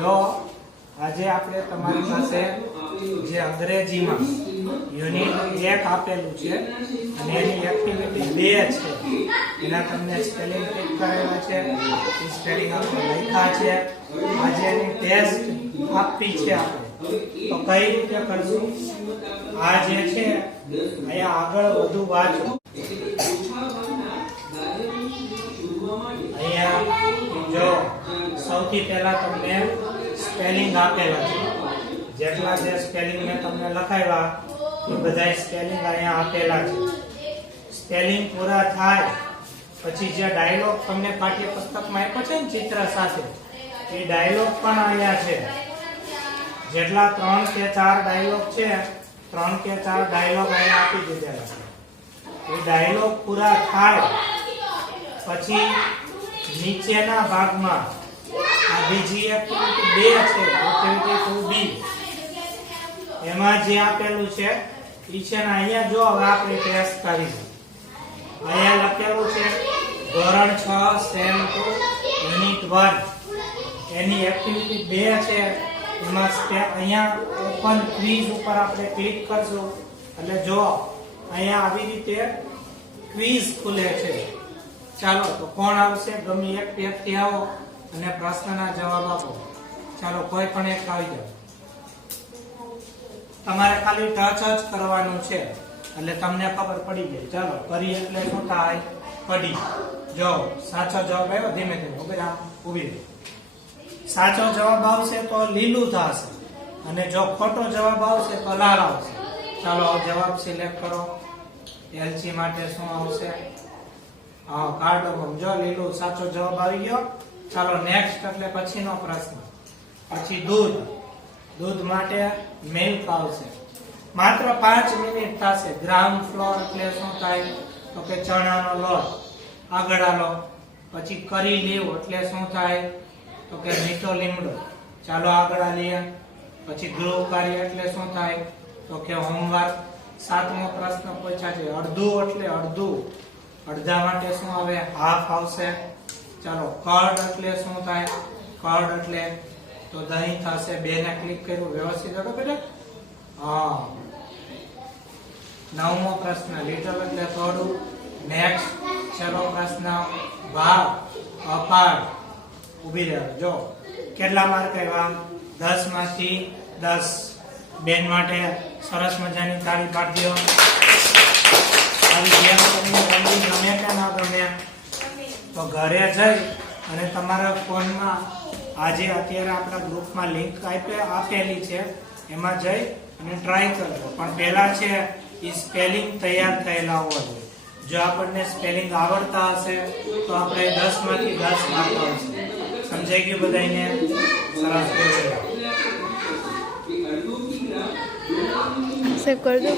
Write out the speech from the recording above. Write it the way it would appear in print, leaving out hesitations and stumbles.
જો આજે આપણે તમારી પાસે જે અંગ્રેજીમાં યુનિટ 1 આપેલું છે અને એની એક્ટિવિટી 2 છે, એના તમને સ્પેલિંગ ટીક કરેલા છે, એ સ્પેલિંગ આપણે લખ્યા છે. આજે એની ટેસ્ટ આપવી છે આપણે, તો કઈ રીતે કરશું? આ જે છે અહીંયા આગળ વધુ વાંચો. અહીંયા જો સૌથી પહેલા તમને સ્પેલિંગ આપેલા છે. જેટલા જે સ્પેલિંગ મેં તમને લખાવ્યા એ બધા સ્પેલિંગ અહીંયા આપેલા છે. સ્પેલિંગ પૂરા થાય પછી જે ડાયલોગ તમને પાઠ્યપુસ્તકમાં આપ્યો છે ને ચિત્ર સાથે, એ ડાયલોગ પણ અહીંયા છે. જેટલા 3 કે 4 ડાયલોગ છે, 3 કે 4 ડાયલોગ અહીંયા આપી દીધેલા છે. એ ડાયલોગ પૂરા થાય પછી નીચેના ભાગમાં આ બીજી એક્ટિવિટી 2 છે, એક્ટિવિટી 2B, એમાં જે આપેલું છે ઈ છે ને અહીંયા જો હવે આપણે ટેસ્ટ કરીશું. અહીંયા લખેલું છે ધોરણ 6 સેમ 2 યુનિટ 1, એની એક્ટિવિટી 2 છે. એમાં અહીંયા ઓપન ક્વિઝ ઉપર આપણે ક્લિક કરશું એટલે જો અહીંયા આવી રીતે ક્વિઝ ખુલે છે. ચાલો તો કોણ આવશે? ગમે એક વ્યક્તિ આવો અને પ્રશ્નના જવાબ આપો. ચાલો કોઈ પણ એક આવી જાઓ. તમારે ખાલી ટચ જ કરવાનું છે એટલે તમને ખબર પડી જાય. ચાલો કરી એટલે શું થાય? પડી. જો સાચો જવાબ આવ્યો, ધીમે ધીમે ઉભી આમ ઊભી રહો. સાચો જવાબ આવશે તો લીલું થશે અને જો ખોટો જવાબ આવશે તો લાલ આવશે. ચાલો જવાબ સિલેક્ટ કરો. એલસી માટે શું આવશે? હા, કાર્ડમમ. જો લીલું સાચો જવાબ આવી ગયો. ચાલો નેક્સ્ટ એટલે પછીનો પ્રશ્ન. પછી દૂધ. દૂધ માટે મિલ્ક આવશે. માત્ર 5 મિનિટ થશે. ગ્રામ ફ્લોર એટલે શું થાય? તો કે ચણાનો લોટ. આગળ આલો. પછી કરી લીવ એટલે શું થાય? તો કે મીઠો લીમડો. ચાલો આગળ આલીએ. પછી ગૃહ કાર્ય એટલે શું થાય? તો કે હોમવર્ક. 7મો પ્રશ્ન પૂછ્યા છે. અડધું એટલે અડધું. અડધા માટે શું આવે? હાફ આવશે. ચાલો કર્ડ એટલે શું થાય? કર્ડ એટલે તો દહીં થશે. 2 ને ક્લિક કર્યું વ્યવસ્થિત હતો બેટા? હા. 9મો પ્રશ્ન લિટલ એટલે થોડું. નેક્સ્ટ. છેલ્લો પ્રશ્ન ભાગ અપાર. ઊભી રહો. જો કેટલા માર્ક આવ્યા? 10 માંથી 10. બેન માટે સરસ મજાની તાળી પાડી દો. આવી ગેમ તમને રમવી ગમે કે ના ગમે તો ઘરે જઈ અને તમારા ફોનમાં આજે અત્યારે આપણા ગ્રુપમાં લિંક આપેલી છે, એમાં જઈ અને ટ્રાય કરજો. પણ પહેલા છે એ સ્પેલિંગ તૈયાર થયેલા હોવા જોઈએ. જો આપણને સ્પેલિંગ આવડતા હશે તો આપણે 10 માંથી 10 માર્ક આવશે. સમજાઈ ગયું બધાને? સરસ. સેવ કરી દો.